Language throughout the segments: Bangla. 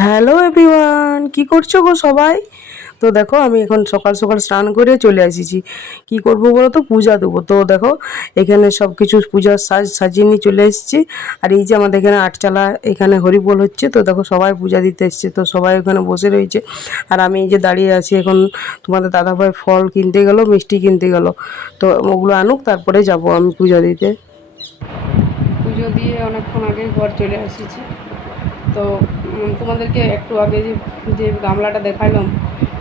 হ্যালো এভরিওয়ান, কি করছ গো সবাই? তো দেখো, আমি এখন সকাল সকাল স্নান করে চলে এসেছি। কি করব বলো তো? পূজা দেবো। তো দেখো, এখানে সব কিছু পূজার সাজ সাজিয়ে নিয়ে চলে এসেছি। আর এই যে আমাদের এখানে আটচালা এখানে হরিবোল হচ্ছে। তো দেখো, সবাই পূজা দিতে এসছে। তো সবাই ওখানে বসে রয়েছে। আর আমি এই যে দাঁড়িয়ে আছি এখন, তোমাদের দাদাভাই ফল কিনতে গেলো, মিষ্টি কিনতে গেলো। তো ওগুলো আনুক, তারপরে যাব আমি পূজা দিতে। পুজো দিয়ে অনেকক্ষণ আগে ঘর চলে এসেছি। তো তোমাদেরকে একটু আগে যে যে গামলাটা দেখালাম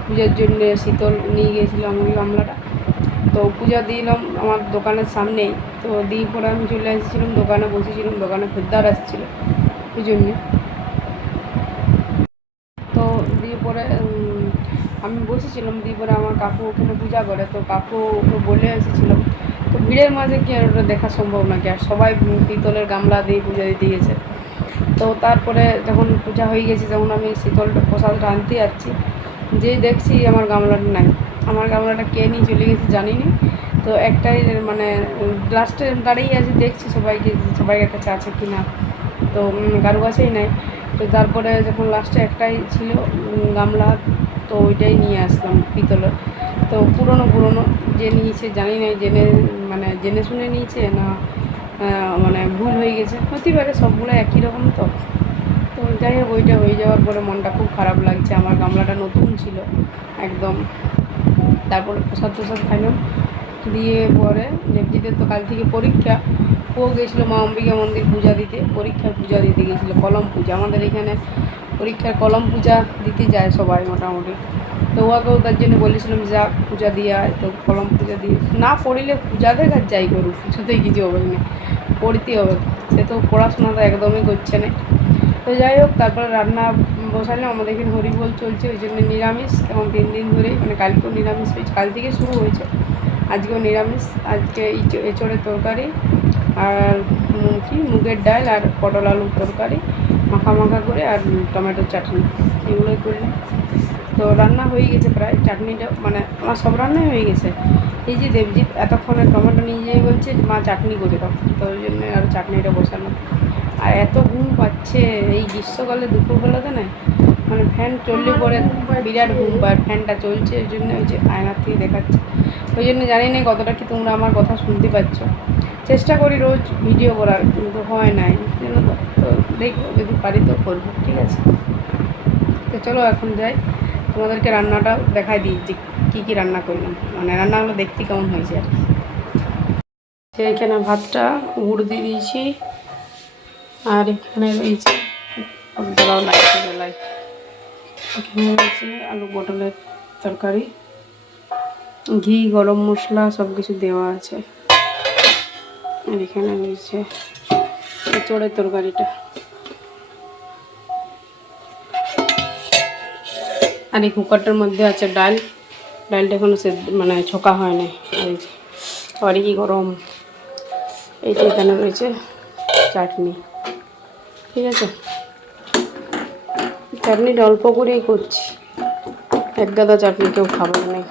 পূজার জন্য শীতল নিয়ে গিয়েছিলাম ওই গামলাটা। তো পূজা দিলাম আমার দোকানের সামনেই। তো দিয়ে পরে আমি চলে এসেছিলাম দোকানে, বসেছিলাম, দোকানে খদ্দার আসছিল ওই জন্যে। তো দিয়ে পরে আমি বসেছিলাম দিয়ে পরে আমার কাকু ওখানে পূজা করে। তো কাকু ওকে বলে এসেছিলাম, তো ভিড়ের মাঝে কি আর ওটা দেখা সম্ভব নাকি? আর সবাই পিতলের গামলা দিয়ে পূজা দিতে গেছে। তো তারপরে যখন পূজা হয়ে গেছে যখন আমি শীতলটা প্রসাদটা আনতে যাচ্ছি। যেই দেখছি আমার গামলাটা নাই। আমার গামলাটা কে নিয়ে চলে গেছে জানি না তো একটাই মানে লাস্টে দাঁড়িয়ে আছি, দেখছি সবাইকে সবাইয়ের কাছে আছে কি না তো কারও কাছেই নাই। তো তারপরে যখন লাস্টে একটাই ছিল গামলা, তো ওইটাই নিয়ে আসলাম পিতলের। তো পুরনো পুরনো, যে নিয়েছে জানি না জেনে মানে জেনে শুনে নিয়েছে না মানে ভুল হয়ে গেছে। হতে পারে সবগুলো একই রকম তো। তো যাই হোক, ওইটা হয়ে যাওয়ার পরে মনটা খুব খারাপ লাগছে। আমার গামলাটা নতুন ছিল, একদম। তারপর প্রসাদ প্রসাদ খাইলাম। দিয়ে পরে দেবজিদের তো কাল থেকে পরীক্ষা। ও গেছিল মা অম্বিকা মন্দির পূজা দিতে। পরীক্ষার পূজা দিতে গেছিল, কলম পূজা। আমাদের এখানে পরীক্ষার কলম পূজা দিতে যায় সবাই মোটামুটি। তো ওকেও তার জন্য বলেছিলাম, যা পূজা দিয়ে তো কলম পূজা দিয়ে। না পড়িলে পূজা দেখ আর যাই করুক কিছুতেই কিছু হবে না, পড়তে হবে। সে তো পড়াশোনা তো একদমই করছে না। তো যাই হোক, তারপরে রান্না বসালাম আমাদের এখানে হরিবোল চলছে, ওই জন্য নিরামিষ এবং তিন দিন ধরে মানে কালকেও নিরামিষ হয়েছে, কাল থেকে শুরু হয়েছে, আজকেও নিরামিষ, আজকে এঁচোড়ের তরকারি আর কি? মুগের ডাল আর পটল আলুর তরকারি। মাখা মাখা করে আর টমেটোর চাটনি। এগুলোই করলাম তো রান্না হয়ে গেছে প্রায়। চাটনিটা মানে আমার সব রান্নাই হয়ে গেছে। এই যে দেবজিৎ এতক্ষণে টমেটো নিয়ে যেয়ে বলছে মা, চাটনি করে দাও। তো ওই জন্য আর চাটনিটা বসালাম। আর এত ঘুম পাচ্ছে এই গ্রীষ্মকালে দুপুরবেলাতে না মানে ফ্যান চললে পরে বিরাট ঘুম পায় ফ্যানটা চলছে। ওই জন্য ওই যে আয়নার থেকে দেখাচ্ছে। ওই জন্য জানি না কতটা কি তোমরা আমার কথা শুনতে পাচ্ছ। চেষ্টা করি রোজ ভিডিও করার, কিন্তু হয় নাই। তো দেখব, যদি পারি তো করব, ঠিক আছে? তো চলো এখন যাই। তোমাদেরকে রান্নাটা দেখাই দিই যে কী কী রান্না করলাম। মানে রান্নাগুলো দেখতে কেমন হয়েছে আর কি। এখানে ভাতটা গুড় দিয়ে দিয়েছি, আর এখানে রয়েছে দেওয়াও লাগছে এখানে রয়েছে আলু পটলের তরকারি, ঘি, গরম মশলা সব কিছু দেওয়া আছে। আর এখানে রয়েছে এঁচড়ের তরকারিটা। আর এই কুকারটার মধ্যে আছে ডাল। ডালটা এখনও সেদ্ধ মানে ছোকা হয় না আর কি গরম এইটা এখানে রয়েছে চাটনি। ঠিক আছে? চাটনিটা অল্প করেই করছি। এক গাদা চাটনি কেউ খাবার নেই।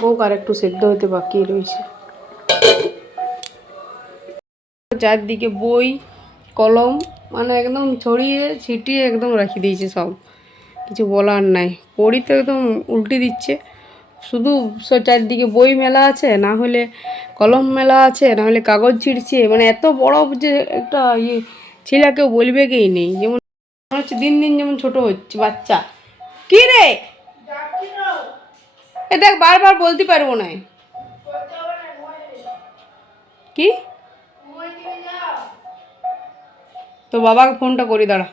হোক আর একটু সেদ্ধ হতে বাকি রয়েছে। চারদিকে বই, কলম মানে একদম ছড়িয়ে ছিটিয়ে একদম রাখি দিয়েছে সব। কিছু বলার নাই। পড়ি তো একদম উল্টে দিচ্ছে। শুধু চারদিকে বই মেলা আছে, না হলে কলম মেলা আছে, না হলে কাগজ ছিঁড়ছে। মানে এত বড় যে একটা ইয়ে ছেলে কেউ বলবে কেই নেই। যেমন মনে হচ্ছে দিন দিন যেমন ছোট হচ্ছে বাচ্চা। কি রে? এ দেখ বারবার বলতে পারব না। কি? তো বাবাকে ফোনটা করি দাঁড়া।